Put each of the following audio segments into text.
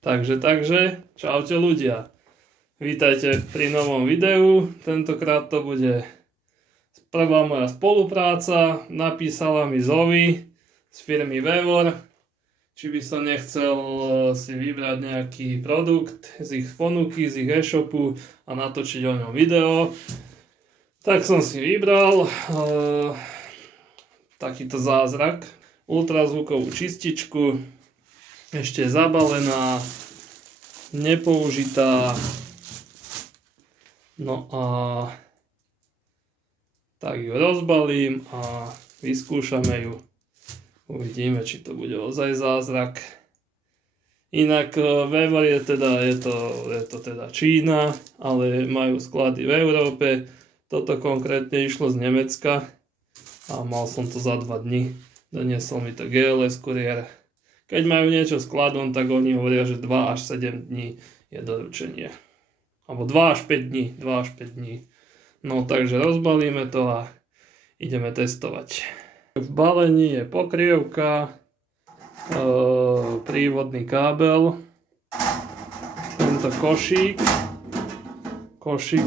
Takže, čaute ľudia. Vítajte pri novom videu. Tentokrát to bude prvá moja spolupráca. Napísala mi Zoe z firmy Vevor, či by som nechcel si vybrať nejaký produkt z ich ponuky, z ich e-shopu a natočiť o ňom video. Tak som si vybral takýto zázrak, ultrazvukovú čističku, ešte zabalená, nepoužitá. No a tak ju rozbalím a vyskúšame ju. Uvidíme, či to bude ozaj zázrak. Inak Vevor je to teda Čína, ale majú sklady v Európe. Toto konkrétne išlo z Nemecka a mal som to za 2 dni. Doniesol mi to GLS kuriér. Keď majú niečo skladom, tak oni hovoria, že 2 až 7 dní je doručenie. Alebo 2 až 5 dní. No takže rozbalíme to a ideme testovať. V balení je pokrievka, prívodný kábel, tento košík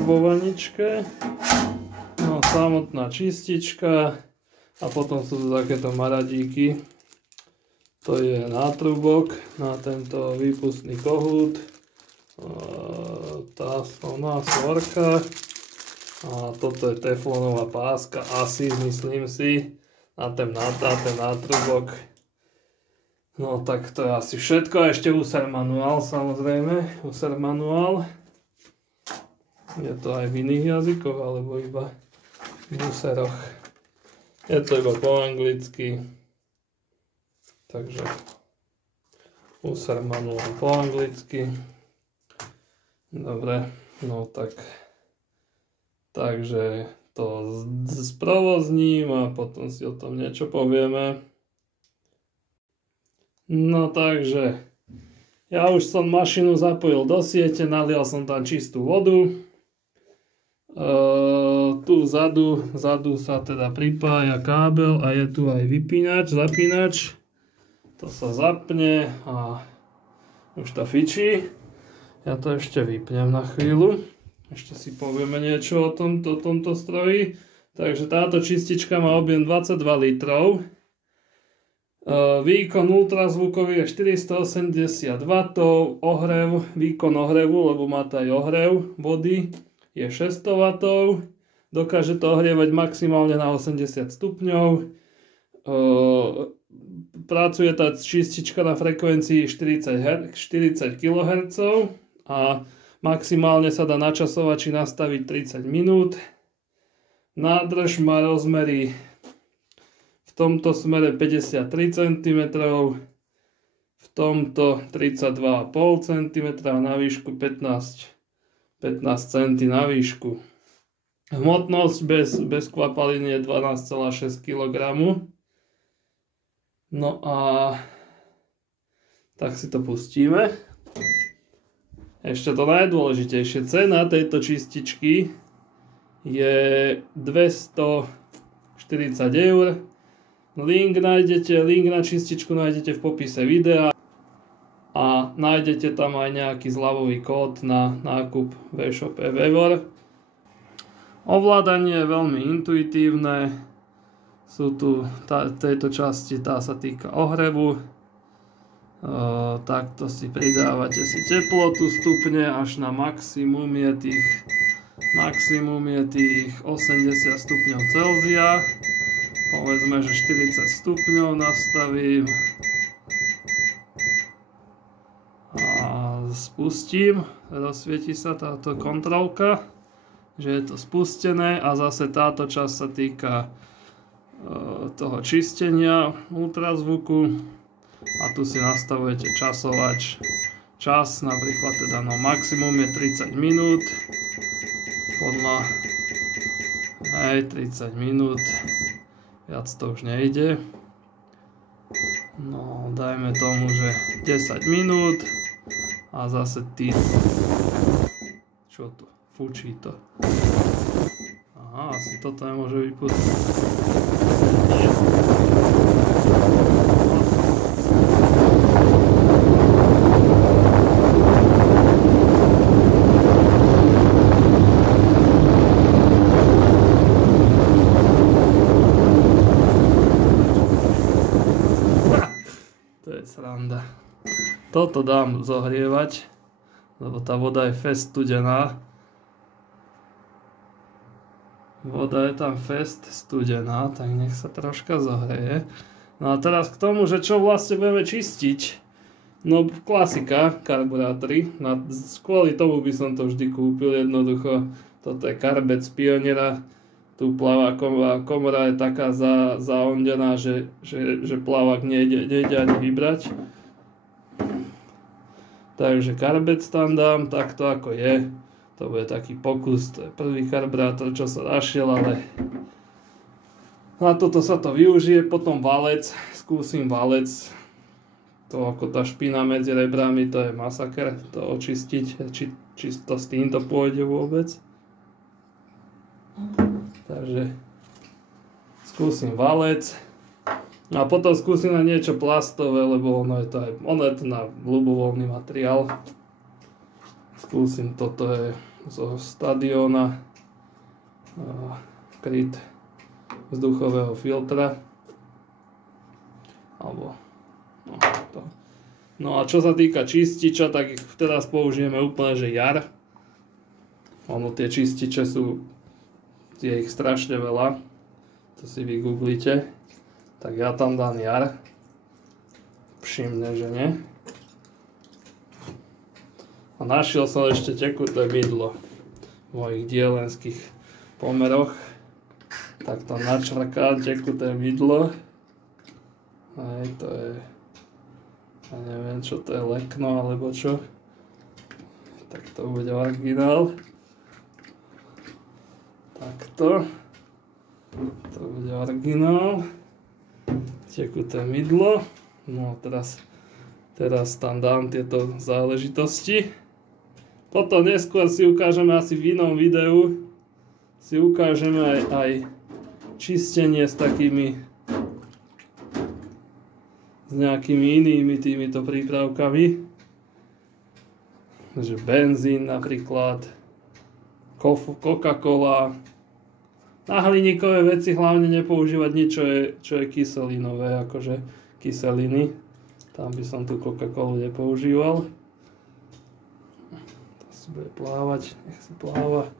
vo vaničke, no samotná čistička a potom sú tu takéto maradíky. To je nátrubok na tento výpustný kohút, tá slovná svorka a toto je teflónová páska, asi myslím si, na ten nátrubok. No tak to je asi všetko a ešte user manuál, samozrejme, user manuál. Je to aj v iných jazykoch alebo iba v useroch. Je to iba po anglicky. Takže user manuál po anglicky. Dobre, no tak. Takže to sprovozním a potom si o tom niečo povieme. No takže, ja už som mašinu zapojil do siete, nalial som tam čistú vodu. Tu vzadu sa teda pripája kábel a je tu aj zapínač. To sa zapne a už to fičí. Ja to ešte vypnem na chvíľu. Ešte si povieme niečo o tomto stroji. Takže táto čistička má objem 22 litrov. Výkon ultrazvukový je 480 W. Výkon ohrevu, lebo má to aj ohrev vody, je 600 W. Dokáže to ohrievať maximálne na 80 stupňov. Pracuje tá čistička na frekvencii 40 kHz a maximálne sa dá na časovači nastaviť 30 minút. Nádrž má rozmery v tomto smere 53 cm, v tomto 32,5 cm a na výšku 15 cm na výšku. Hmotnosť bez kvapaliny je 12,6 kg. No a tak si to pustíme. Ešte to najdôležitejšie, cena tejto čističky je 240 €. Link na čističku nájdete v popise videa a nájdete tam aj nejaký zľavový kód na nákup v e-shope Vevor. Ovládanie je veľmi intuitívne. Sú tu tejto časti, tá sa týka ohrevu. Takto si pridávate si teplotu stupne až na maximum je tých 80 stupňov Celzia. Povedzme, že 40 stupňov nastavím a spustím. Rozsvieti sa táto kontrolka, že je to spustené a zase táto časť sa týka toho čistenia ultrazvuku a tu si nastavujete časovač. Čas napríklad teda maximum je 30 minút. Podľa 30 minút. Viac to už nejde. No dajme tomu, že 10 minút a zase čo tu? Fučí to. Aha, asi toto nemôže vypustiť. Nie. toto dám zohrievať, lebo tá voda je fest studená. Voda je tam fest studená, tak nech sa troška zohreje. No a teraz k tomu, že čo vlastne budeme čistiť. No klasika, karburátory. Kvôli tomu by som to vždy kúpil jednoducho. Toto je karbec Pioniera. Tu plaváková komora je taká zaondená, že plavák nejde ani vybrať. Takže karbec tam dám takto ako je. To bude taký pokus, to je prvý karburátor, čo sa našiel, ale na toto sa to využije. Potom valec, skúsim valec. To ako tá špina medzi rebrami, to je masaker, to očistiť, či to s týmto pôjde vôbec. Takže skúsim valec. A potom skúsim na niečo plastové, lebo ono je to na ľubovoľný materiál. Skúsim, toto je zo Stadiona kryt vzduchového filtra. Alebo no, to. No a čo sa týka čističa, tak teraz použijeme úplne, že jar. Ono tie čističe je ich strašne veľa. To si vygooglite. Tak ja tam dám jar. Všimne, že nie. A našiel som ešte tekuté mydlo v mojich dielenských pomeroch. Tak tam načrkám tekuté mydlo. Hej, to je... Ja neviem, čo to je, lekno alebo čo. Tak to bude originál. Takto. To bude originál. Tekuté mydlo. No teraz tam dám tieto záležitosti. Potom neskôr si ukážeme asi v inom videu. Si ukážeme aj čistenie s nejakými inými týmito prípravkami. Takže benzín napríklad. Coca-Cola. Na hliníkové veci hlavne nepoužívať nič, čo je kyselinové, akože kyseliny. Tam by som tú Coca-Colu nepoužíval. To si bude plávať, nech si pláva.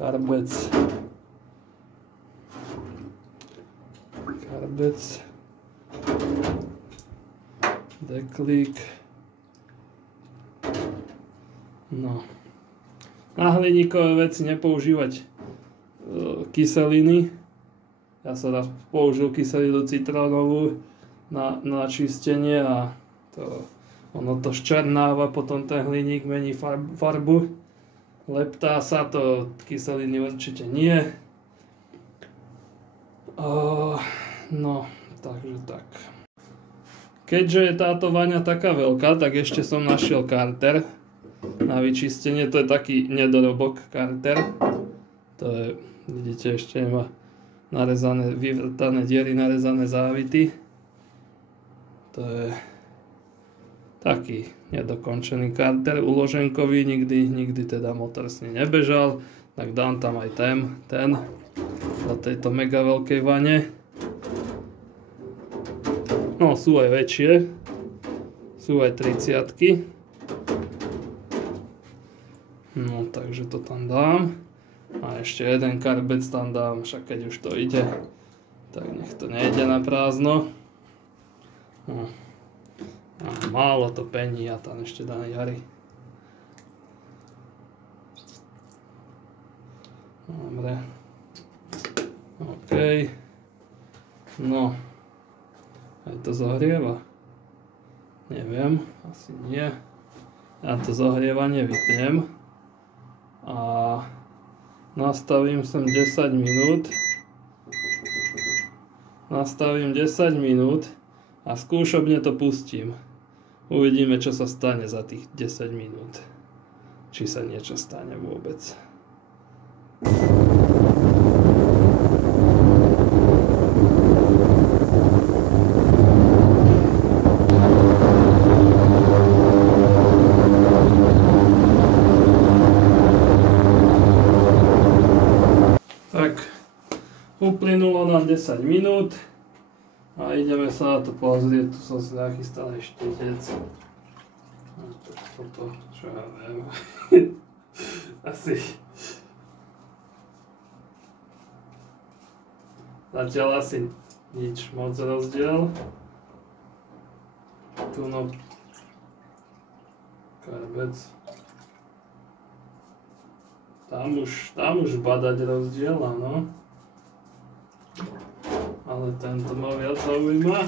Karbec. Deklík. No. Na hliníkové veci nepoužívať kyseliny. Ja som raz použil kyselinu citrónovú na čistenie a ono to ščernáva, potom ten hliník mení farbu. Leptá sa to, kyseliny určite nie. No, takže tak. Keďže je táto vaňa taká veľká, tak ešte som našiel karter na vyčistenie. To je taký nedorobok karter. To je, vidíte, ešte nemá narezané, vyvrtané diery, narezané závity. To je taký nedokončený karter uloženkový, nikdy teda motor s ním nebežal, tak dám tam aj ten do tejto mega veľkej vane. No, sú aj väčšie, sú aj 30-ky. No, takže to tam dám. A ešte jeden karbec tam dám, však keď už to ide, tak nech to nejde na prázdno. No. A málo to pení a tam ešte dám jary. Dobre. OK. No. Aj to zohrieva? Neviem, asi nie. Ja to zohrievanie vypnem. A nastavím sem 10 minút. Nastavím 10 minút a skúšobne to pustím. Uvidíme, čo sa stane za tých 10 minút. Či sa niečo stane vôbec. Tak, uplynulo nám 10 minút a ideme sa na to pozrieť. Tu som si nachystal aj štítec. Toto, čo ja viem. Asi. Zatiaľ asi nič moc rozdiel. Tu no karbec. Tam už badať rozdiel, áno. Ale tento ma viac zaujíma.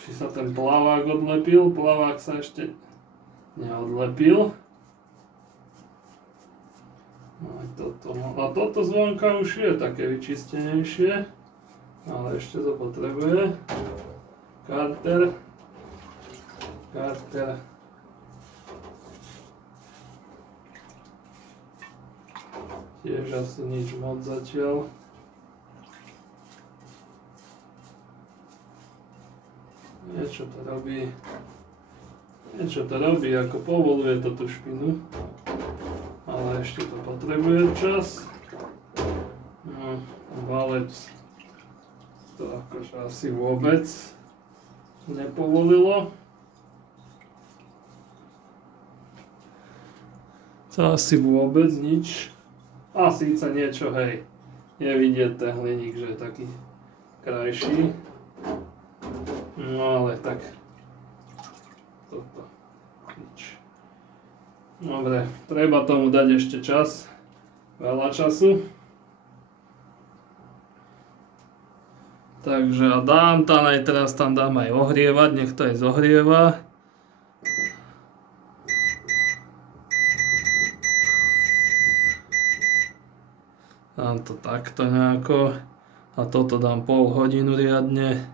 Či sa ten plavák odlepil. Plavák sa ešte neodlepil. No aj toto. A toto zvonka už je také vyčistenejšie. Ale ešte to potrebuje. Karter. Tiež asi nič moc zatiaľ. Niečo to robí, ako povoluje to tú špinu. Ale ešte to potrebuje čas. No, valec to akože asi vôbec nepovolilo. To asi vôbec nič. A síce niečo, hej, je vidieť ten hliník, že je taký krajší. No ale tak, toto, nič. Dobre, treba tomu dať ešte čas, veľa času. Takže a dám tam aj teraz, tam dám aj ohrievať, nech to aj zohrieva. Dám to takto nejako a toto dám pol hodinu riadne.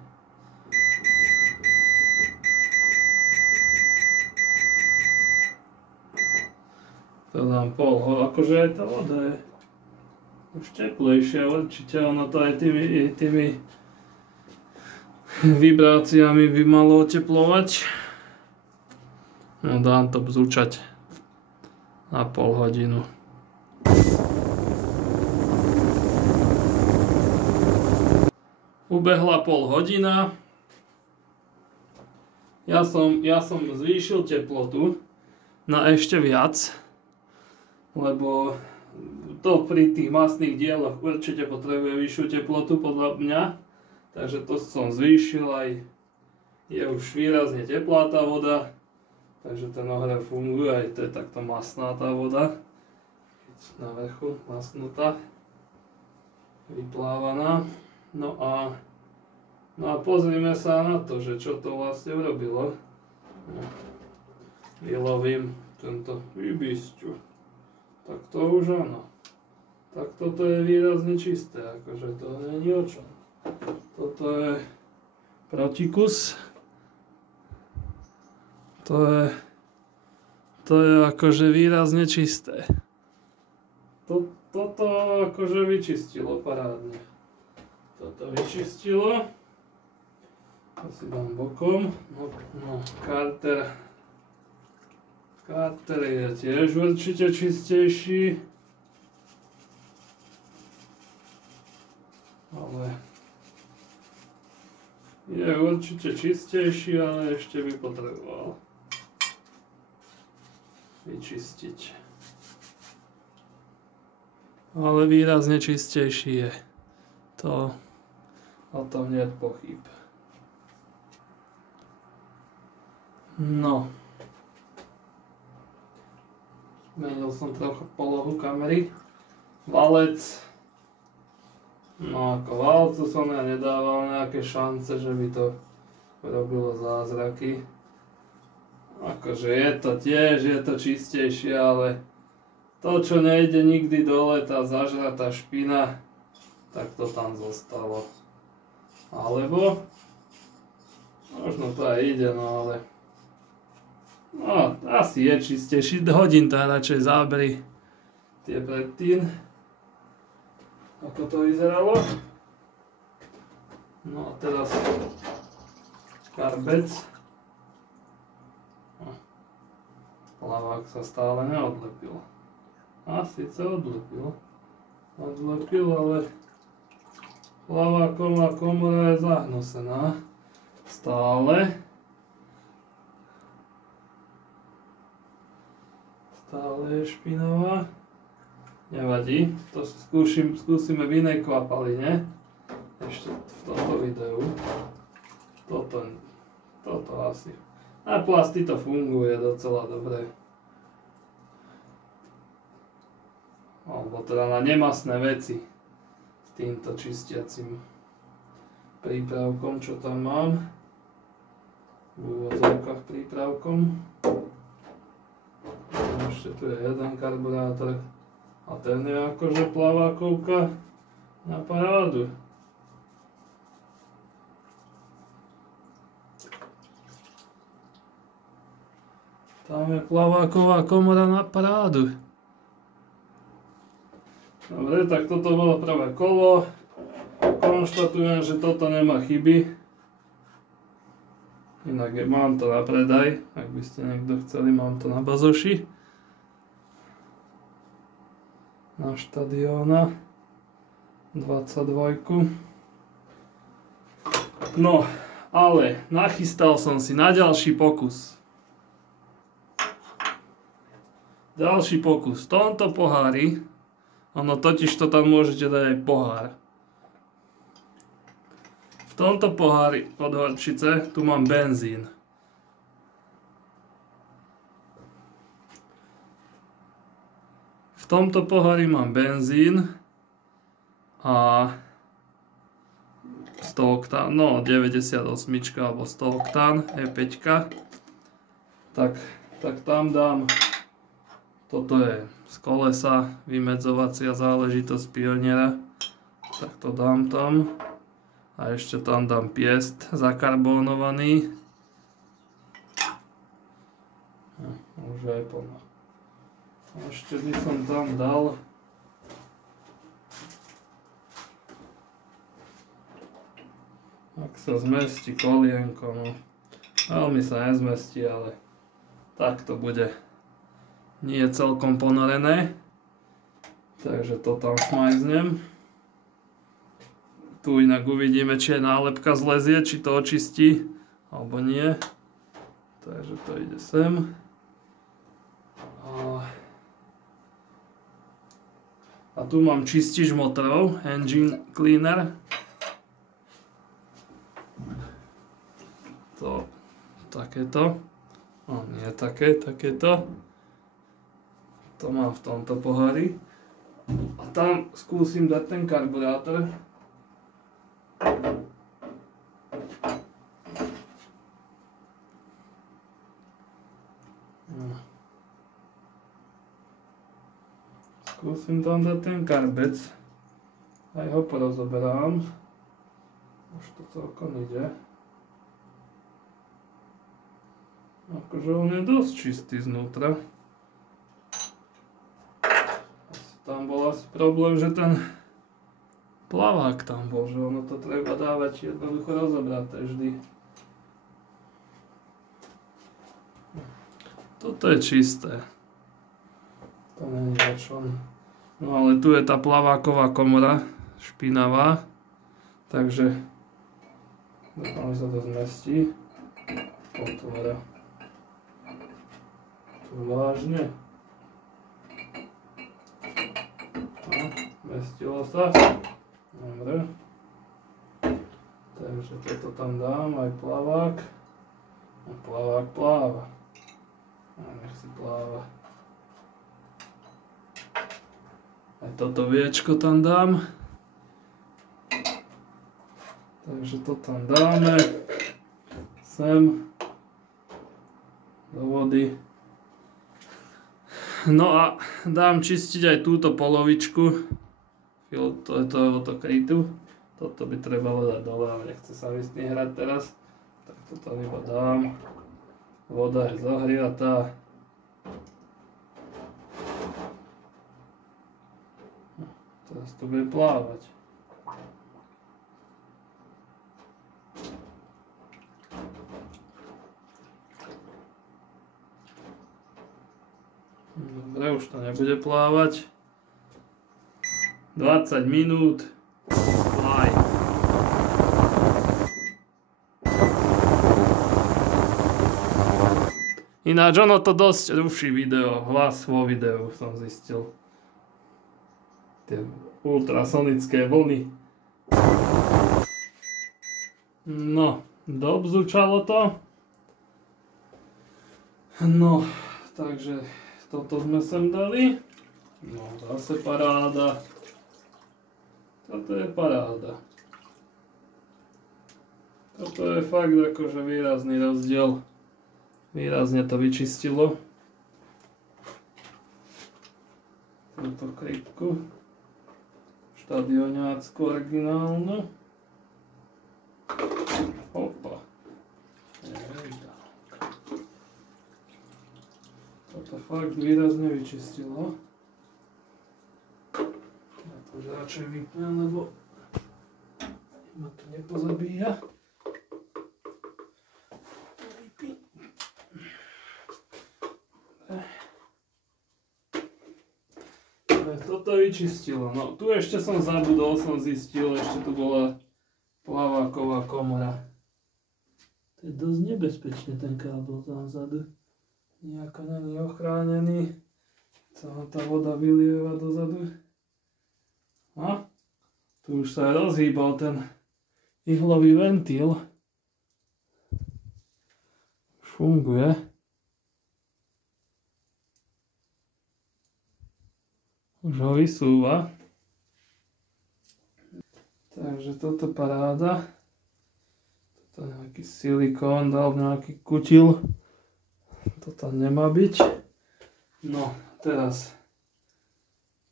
To dám pol hodinu, akože aj tá voda je už teplejšia, určite ono to aj tými vibráciami by malo oteplovať. No dám to bzúčať na pol hodinu. Ubehla pol hodina. Ja som zvýšil teplotu na ešte viac, lebo to pri tých masných dieloch určite potrebuje vyššiu teplotu podľa mňa. Takže to som zvýšil, aj je už výrazne teplá tá voda. Takže ten ohrev funguje, aj to je takto masná tá voda. Na vrchu masnutá, vyplávaná. No a pozrime sa na to, že čo to vlastne urobilo. Vylovím tento ibisťu. Tak to už áno. Tak toto je výrazne čisté, akože to nie je o čom. Toto je protikus. To je akože výrazne čisté. Toto akože vyčistilo parádne. Toto vyčistilo. To si dám bokom. No, karter je tiež určite čistejší. Ale je určite čistejší, ale ešte by potreboval vyčistiť. Ale výrazne čistejší je. To o tom nie je pochyb. No. Zmenil som trochu polohu kamery. Valec. No ako valcu som ja nedával nejaké šance, že by to robilo zázraky. Akože je to tiež, je to čistejšie, ale to, čo nejde nikdy dole, tá zažratá špina, tak to tam zostalo. Alebo možno to aj ide, no ale no, asi je čistejší. Hodím to radšej zábery tie predtým, ako to vyzeralo. No a teraz karbec. Plavák sa stále neodlepil. A síce odlepil, ale plaváková komora je zahnusená. Stále. Stále je špinavá. Nevadí, to skúsime v inej kvapaline. Ešte v tomto videu. Toto asi. Na plasty to funguje docela dobre. Alebo teda na nemastné veci. S týmto čistiacim prípravkom, čo tam mám. V úvodzovkách prípravkom. Ešte tu je jeden karburátor. A ten je akože plavákovka na parádu. Tam je plaváková komora na parádu. Dobre, tak toto bolo prvé kolo. Konštatujem, že toto nemá chyby. Inak mám to na predaj, ak by ste niekto chceli, mám to na bazoši. Na štadióna 22. No, ale nachystal som si na ďalší pokus. Ďalší pokus. V tomto pohári, ono totiž to tam môžete dať aj pohár. V tomto pohári od horčice tu mám benzín. V tomto pohári mám benzín a 100 oktán, no 98 alebo 100 oktán, E5. Tak tam dám, toto je z kolesa, vymedzovacia záležitosť Pioniera, tak to dám tam. A ešte tam dám piest zakarbonovaný. Už aj plno. Ešte by som tam dal ak sa zmestí kolienko, no veľmi sa nezmestí, ale tak to bude nie celkom ponorené, takže to tam šmajznem. Tu inak uvidíme, či aj nálepka zlezie, či to očistí alebo nie, takže to ide sem. A tu mám čistič motorov, engine cleaner. To, takéto. No, nie také, takéto. To mám v tomto pohári. A tam skúsim dať ten karburátor. Skúsim tam dať ten karbec, aj ho porozoberám, už to celkom ide. Akože on je dosť čistý znútra. Tam bol asi problém, že ten plavák tam bol, že ono to treba dávať jednoducho rozobraté vždy. Toto je čisté. To není o čom. No ale tu je tá plaváková komora, špinavá, takže dúfam, že sa to zmestí. Otvora. Tu vážne. No, zmestilo sa. Dobre. Takže toto tam dám, aj plavák. A plavák pláva. A nech si pláva. Aj toto viečko tam dám. Takže to tam dáme. Sem. Do vody. No a dám čistiť aj túto polovičku. Tohoto krytu. Toto by trebalo dať dole, ale nechce sa mi s tým hrať teraz. Tak to tam iba dám. Voda je zahriatá. Teraz to bude plávať. Dobre, už to nebude plávať. 20 minút. Plaj. Ináč ono to dosť ruší video, hlas vo videu som zistil. Tie ultrasonické vlny. No, dobzučalo to. No, takže toto sme sem dali. No, zase paráda. Toto je paráda. Toto je fakt akože výrazný rozdiel. Výrazne to vyčistilo. Túto krypku. Štadioňácku originálnu. Opa. Toto fakt výrazne vyčistilo. Ja to už radšej vypnem, lebo ma to nepozabíja. Toto vyčistilo. No, tu ešte som zabudol, som zistil, ešte tu bola plaváková komora. To je dosť nebezpečný ten kábel tam vzadu. Nejako není ochránený. Celá tá voda vylieva dozadu. A tu už sa rozhýbal ten ihlový ventil. Už funguje. Už ho vysúva. Takže toto paráda. Toto nejaký silikón dal, nejaký kutil. Toto nemá byť. No, teraz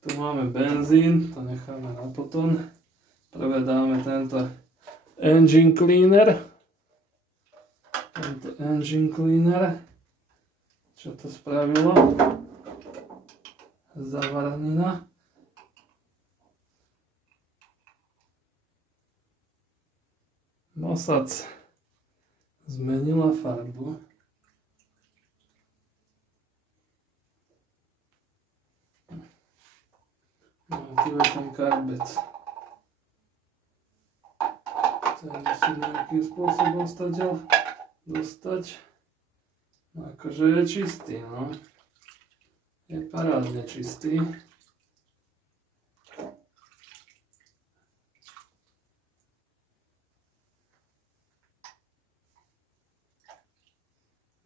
tu máme benzín, to necháme na potom. Prvé dáme tento engine cleaner. Tento engine cleaner. Čo to spravilo? Zavaranina. Mosac zmenila farbu. No, tu je ten karbec. Ten musím nejakým spôsobom dostať. No, akože je čistý, no. Je parádne čistý.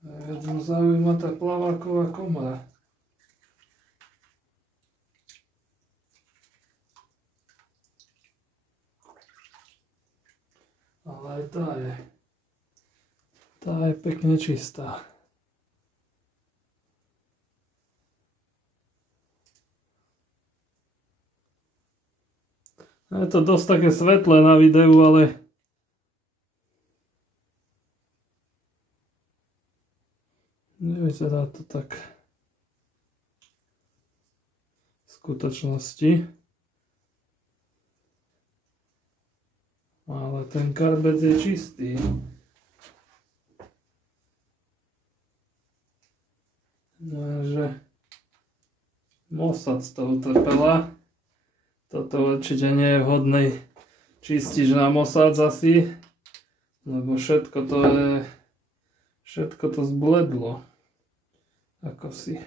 Viac ma zaujíma tá plaváková komora. Ale aj tá je pekne čistá. Je to dosť také svetlé na videu, ale nevyzerá to tak v skutočnosti. Ale ten karbec je čistý. Takže Mossad to utrpela. Toto určite nie je vhodný čistič na Mossad asi, lebo všetko to zbledlo. Ako si.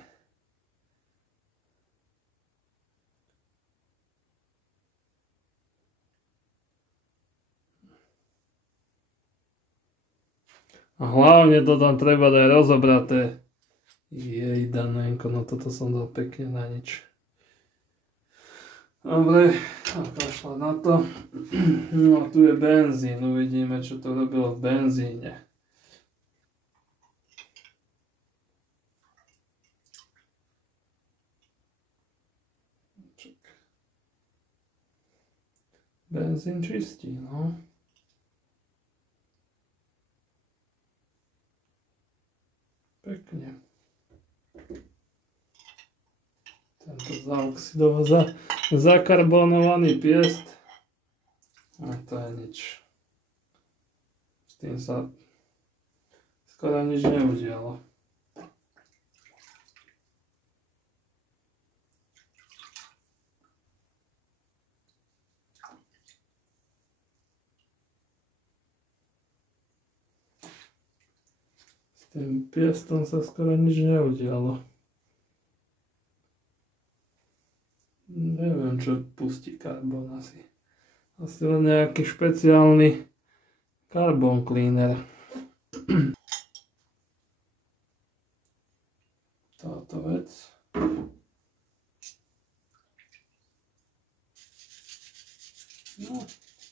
A hlavne to tam treba dať rozobraté. Jej danenko, no toto som dal pekne na nič. Dobre, a kašľať na to. No a tu je benzín, uvidíme čo to robilo v benzíne. Benzín čistí, no. Pekne. Tento zaoxidovo zakarbonovaný piest. A to je nič. S tým sa skoro nič neudialo. tým piestom sa skoro nič neudialo. Neviem, čo pustí karbon asi. Asi len nejaký špeciálny carbon cleaner. Táto vec. No,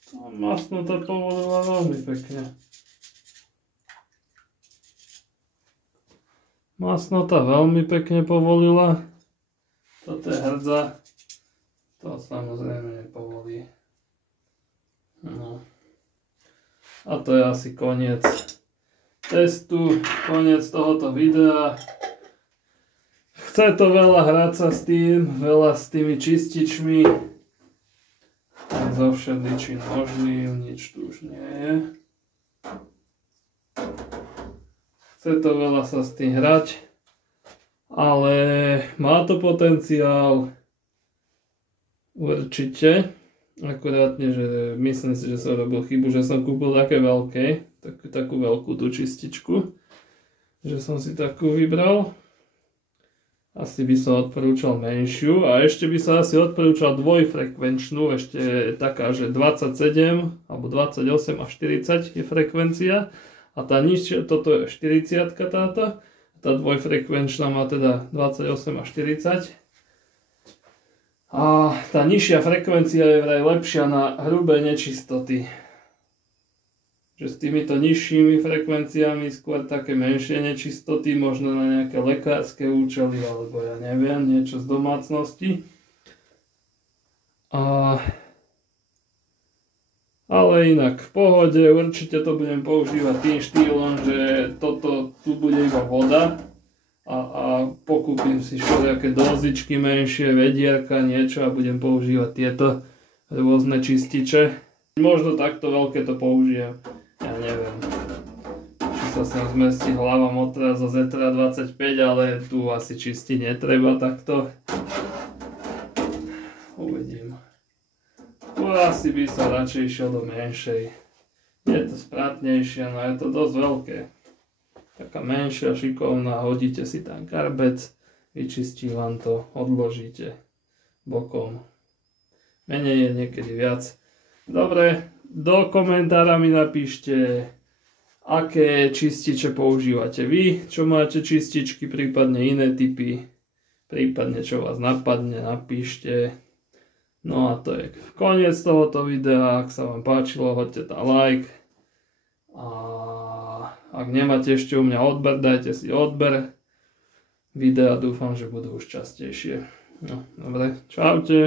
to masnota povolila veľmi pekne. Masnota veľmi pekne povolila. Toto je hrdza. To samozrejme nepovolí. No. A to je asi koniec testu, koniec tohoto videa. Chce to veľa hrať sa s tým, veľa s tými čističmi. Aj so všeličím možným, nič tu už nie je. Chce to veľa sa s tým hrať, ale má to potenciál určite. Akurátne, že myslím si, že som robil chybu, že som kúpil také veľké, takú veľkú tú čističku, že som si takú vybral. Asi by som odporúčal menšiu a ešte by sa asi odporúčal dvojfrekvenčnú, ešte taká, že 27 alebo 28 a 40 je frekvencia a tá nižšia, toto je 40 táto, tá dvojfrekvenčná má teda 28 a 40. A tá nižšia frekvencia je vraj lepšia na hrubé nečistoty. Že s týmito nižšími frekvenciami skôr také menšie nečistoty, možno na nejaké lekárske účely, alebo ja neviem, niečo z domácnosti. Ale inak v pohode, určite to budem používať tým štýlom, že toto tu bude iba voda. A pokúpim si všelijaké dozičky menšie, vedierka, niečo a budem používať tieto rôzne čističe. Možno takto veľké to použijem, ja neviem. Či sa sem zmestí hlava motra zo Zetra 25, ale tu asi čistiť netreba takto. Uvidím. Tu asi by sa radšej išiel do menšej. Je to sprátnejšie, no je to dosť veľké. Taká menšia, šikovná, hodíte si tam karbec, vyčistí vám to, odložíte bokom. Menej je niekedy viac. Dobre, do komentára mi napíšte, aké čističe používate vy, čo máte čističky, prípadne iné typy, prípadne čo vás napadne, napíšte. No a to je koniec tohoto videa, ak sa vám páčilo, hoďte tam like. Ak nemáte ešte u mňa odber, dajte si odber. Videa dúfam, že budú už častejšie. No, dobre, čaute.